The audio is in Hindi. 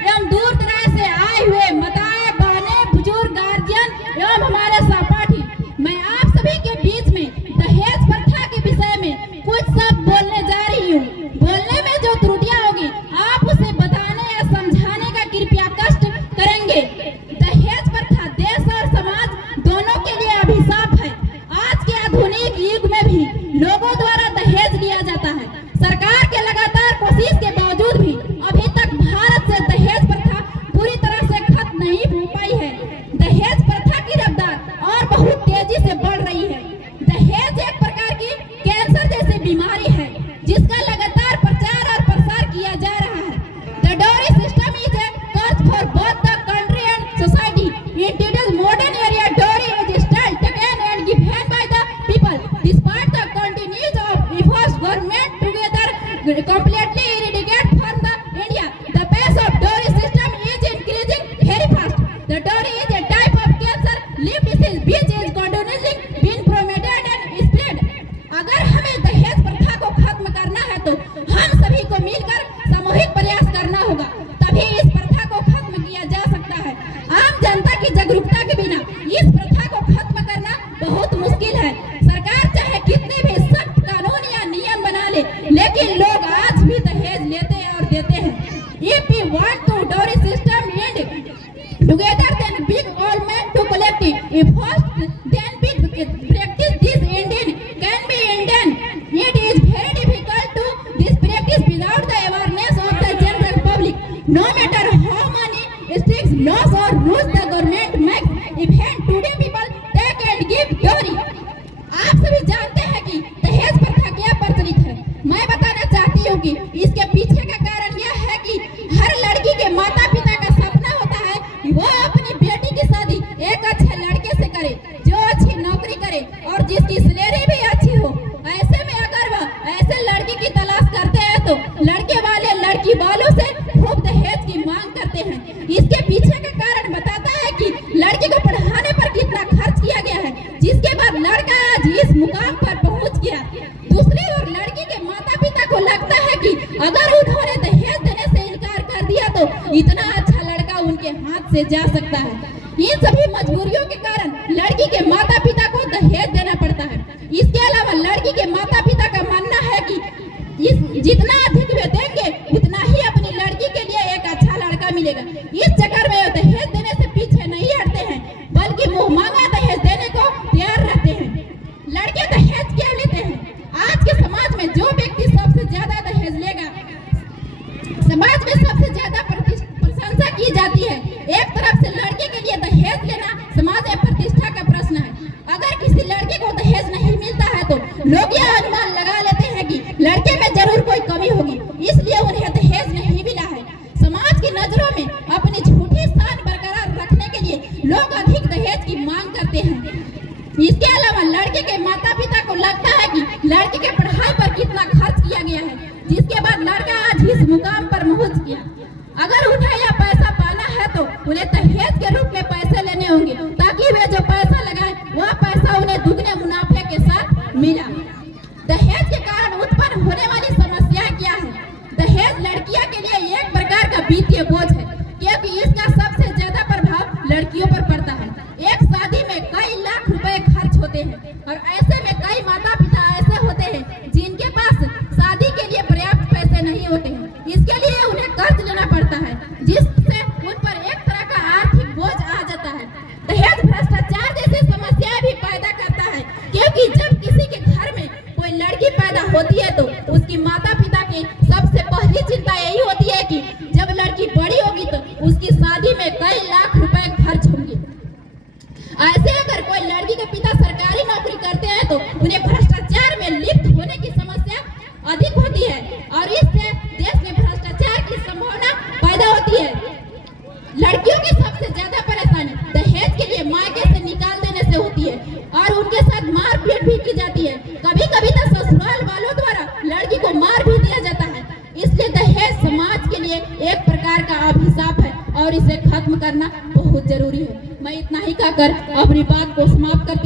एवं दूर दराज से आए हुए माताएं, बहनें, बुजुर्ग, गार्जियन एवं हमारे सहपाठी, मैं आप सभी के बीच में दहेज प्रथा के विषय में कुछ शब्द बोलने जा रही हूँ। बोलने में जो त्रुटियां होगी आप उसे बताने या समझाने का कृपया कष्ट करेंगे। दहेज प्रथा देश और समाज दोनों के लिए अभिशाप है। आज के आधुनिक युग में भी लोगों द्वारा दहेज लिया जाता है। सरकार के लगातार कोशिश के बावजूद भी अभी तक भारत से दहेज प्रथा पूरी तरह से खत्म नहीं हो पाई है। दहेज प्रथा की रफ्तार और बहुत तेजी से बढ़ रही है। दहेज एक प्रकार की कैंसर जैसी बीमारी है जिसका लगातार प्रचार और प्रसार किया जा रहा है। The dowry system is a curse for both the country and society. In today's modern era, dowry is still taken and given by the people, despite the continuous of efforts government together completely eradicate from the India. The pace of dowry system is increasing very fast. The dowry is a type of cancer live disease which is continuously being promoted and spread. अगर हमें दहेज प्रथा को खत्म करना है तो हम सभी को मिलकर सामूहिक प्रयास करना होगा, तभी इस प्रथा को खत्म किया जा सकता है। आम जनता की जागरूकता के बिना इस प्रथा को खत्म करना बहुत मुश्किल है। सरकार चाहे कितने भी सख्त कानून या नियम बना ले, लेकिन लोग आज भी दहेज लेते और देते हैं। If we want to dowry system end together, then big all men to collective efforts, then big practice this ending can be ended. It is very difficult to this practice without the awareness of the general public. No matter how many strict laws or rules the government makes, even today people take and give dowry. आप सभी जानते हैं कि दहेज प्रथा क्या प्रचलित है। मैं बताना चाहती हूँ कि इसके पीछे का कारण यह है कि हर लड़की के माता पिता का सपना होता है कि वो अपनी बेटी की शादी एक अच्छे लड़के से करे जो अच्छी नौकरी करे और जिसकी सैलरी भी अच्छी हो। ऐसे में अगर वह ऐसे लड़की की तलाश करते हैं तो लड़के वाले लड़की वालों से खूब दहेज की मांग करते हैं। इसके पीछे का कारण बताता है कि लड़की को पढ़ाने पर कितना खर्च किया गया है, जिसके बाद लड़का आज इस मुकाम पर पहुंच गया। दूसरी ओर लड़की के माता पिता को लगता है कि अगर उन्होंने दहेज देने से इनकार कर दिया तो इतना अच्छा लड़का उनके हाथ से जा सकता है। इन सभी मजबूरियों के कारण लड़की के माता पिता को दहेज देना पड़ता है। इसके अलावा लड़की के माता पिता का मानना है कि जितना अधिक वे देंगे उतना ही अपनी लड़की के लिए एक अच्छा लड़का मिलेगा। इस चक्कर में वे दहेज देने से पीछे नहीं हटते हैं, बल्कि मुंह मांगा दहेज देने को तैयार रहते हैं। लड़के दहेज क्यों लेते हैं? आज के समाज में जो व्यक्ति सबसे ज्यादा दहेज लेगा, समाज में सबसे ज्यादा प्रशंसा की जाती है। एक तरफ से लड़के के लिए दहेज लेना समाज में प्रतिष्ठा का प्रश्न है। अगर किसी लड़के को दहेज नहीं मिलता है तो लोग यह अनुमान लगा लेते हैं कि लड़के में जरूर कोई कमी होगी, इसलिए उन्हें दहेज नहीं मिला है। समाज की नजरों में अपनी झूठी शान बरकरार रखने के लिए लोग अधिक दहेज की मांग करते हैं। इसके अलावा लड़के के माता पिता को लगता है कि लड़के के पढ़ाई पर कितना खर्च किया गया है, जिसके बाद लड़का आज इस मुकाम पर पहुंच गया। अगर उन्हें यह पैसा पाना है तो उन्हें दहेज के रूप में पैसे लेने होंगे, ताकि वे जो पैसा लगाए वह पैसा उन्हें दुगने मुनाफे के साथ मिला। दहेज के कारण उत्पन्न होने वाली समस्याएं क्या है? दहेज लड़कियों के लिए एक प्रकार का वित्तीय बोझ है, क्योंकि इसका सबसे ज्यादा प्रभाव लड़कियों पर पड़ता है। एक शादी में कई लाख रुपए खर्च होते हैं और ऐसे में कई माता पिता ऐसे होते हैं जिनके पास शादी के लिए पर्याप्त पैसे नहीं होते हैं। इसके लिए उन्हें कर्ज लेना पड़ता है, जिससे उन पर एक तरह का आर्थिक बोझ आ जाता है। दहेज भ्रष्टाचार जैसी समस्याएं भी पैदा करता है, क्योंकि जब किसी के घर में कोई लड़की पैदा होती है तो उसकी माता पिता की सबसे पहली चिंता यही होती है कि जब लड़की बड़ी होगी तो उसकी शादी में कई लाख रुपए खर्च होंगे। ऐसे अगर कोई लड़की के पिता सरकारी नौकरी करते हैं तो उन्हें भ्रष्टाचार में लिप्त होने की समस्या अधिक होती है और इससे देश में भ्रष्टाचार की संभावना पैदा होती है। लड़कियों की सबसे ज्यादा परेशानी दहेज के लिए मायके से निकाल देने से होती है और उनके साथ मारपीट भी की जाती है। कभी कभी तो ससुराल वालों द्वारा लड़की को मार भी दिया जाता है। इसलिए दहेज समाज के लिए एक प्रकार का अभिशाप है और इसे खत्म करना बहुत जरूरी है। मैं इतना ही कहकर अपनी बात को समाप्त करती